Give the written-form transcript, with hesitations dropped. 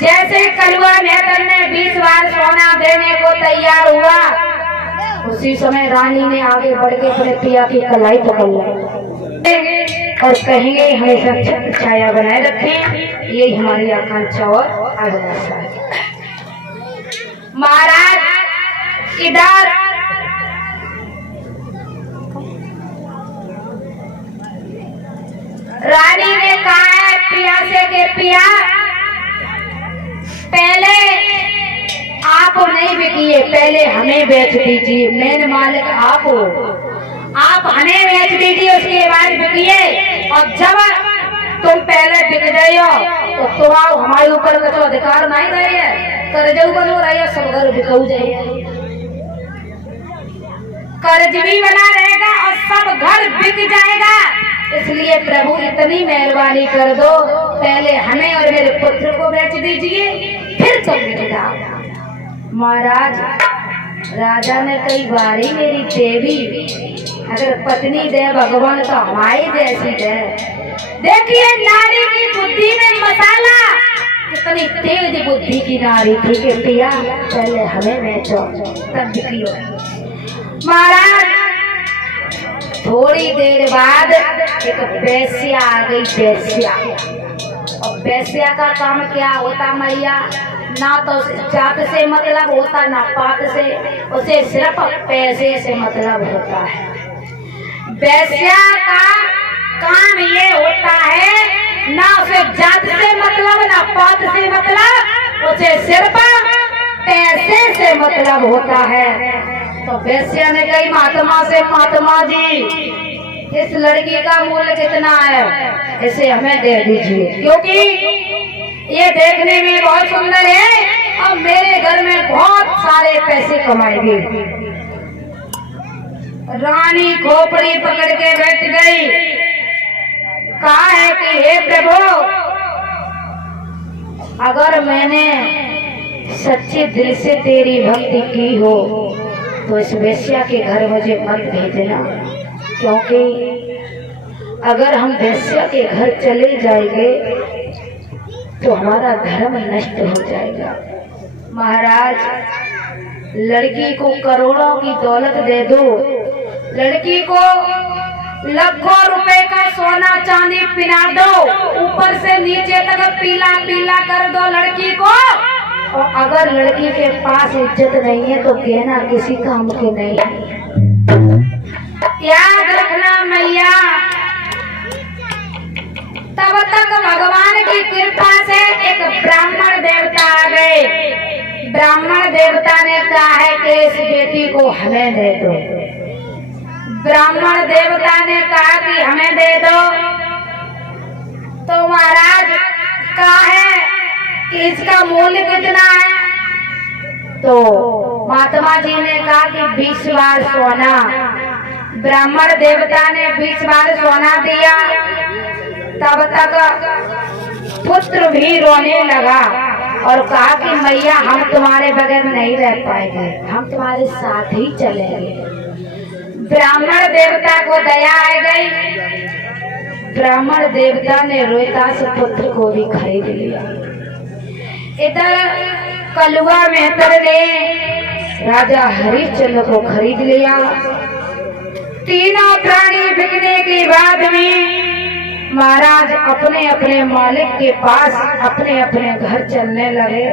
जैसे कलुआ मेहतर ने 20 बार सोना देने को तैयार हुआ, उसी समय रानी ने आगे बढ़ के अपने पिया की कलाई पकड़ ली और कहेंगे हमेशा छत्र छाया बनाए रखें, यही हमारी आकांक्षा और अभिलाषा है। महाराज इधर रानी ने कहा है पिया से के पिया, पहले आप नहीं बिकिए, पहले हमें बेच दीजिए, मेन मालिक आप हो, आप हमें बेच दीजिए, उसके बाद बिकिए। और जब तुम पहले बिक जाइयो तो तुम आओ, हमारे ऊपर का तो अधिकार नहीं रही है, कर्जऊ बनो रही है, सब घर बिकऊ जाइए, कर्ज भी बना रहेगा और सब घर बिक जाएगा। इसलिए प्रभु इतनी मेहरबानी कर दो, पहले हमें और मेरे पुत्र को बेच दीजिए, फिर तुम बिक जाओ। महाराज राजा ने कई बारी मेरी देवी, अगर पत्नी दे भगवान तो हमारी जैसी दे। देखिए नारी की बुद्धि में मसाला, कितनी तेज बुद्धि की नारी थी कि पिया पहले हमें बेचो तब बिकियो। महाराज थोड़ी देर बाद एक बेस्या आ गई, बेस्या। और बेस्या का काम क्या होता मैया, ना तो जात से मतलब होता ना पात से, उसे सिर्फ पैसे से मतलब होता है। बेस्या का काम ये होता है, ना उसे जात से मतलब ना पात से मतलब, उसे सिर्फ पैसे से मतलब होता है। तो बेस्या ने कही महात्मा से, महात्मा जी इस लड़की का मूल्य कितना है, इसे हमें दे दीजिए, क्योंकि ये देखने में बहुत सुंदर है और मेरे घर में बहुत सारे पैसे कमाएगी। रानी खोपड़ी पकड़ के बैठ गई, कहा है कि हे प्रभु, अगर मैंने सच्चे दिल से तेरी भक्ति की हो तो इस वेश्या के घर मुझे मत भेजना, क्योंकि अगर हम वेश्या के घर चले जाएंगे तो हमारा धर्म नष्ट हो जाएगा। महाराज लड़की को करोड़ों की दौलत दे दो, लड़की को लाखों रुपए का सोना चांदी पिना दो, ऊपर से नीचे तक पीला पीला कर दो लड़की को, और अगर लड़की के पास इज्जत नहीं है तो कहना किसी काम के नहीं। याद रखना मैया, तब तक भगवान की कृपा से एक ब्राह्मण देवता आ गए। ब्राह्मण देवता ने कहा है कि इस बेटी को हमें दे दो। ब्राह्मण देवता ने कहा कि हमें दे दो, तो महाराज कहा है कि इसका मूल्य कितना है, तो महात्मा जी ने कहा कि 20 बार सोना। ब्राह्मण देवता ने 20 बार सोना दिया। तब तक पुत्र भी रोने लगा और कहा कि मैया हम तुम्हारे बगैर नहीं रह पाएंगे, हम तुम्हारे साथ ही चलेंगे। ब्राह्मण देवता को दया आ गई, ब्राह्मण देवता ने रोहितास पुत्र को भी खरीद लिया। इधर कलुआ मेहतर ने राजा हरिश्चंद्र को खरीद लिया। तीनों प्राणी बिकने के बाद में महाराज अपने अपने मालिक के पास अपने अपने घर चलने लगे।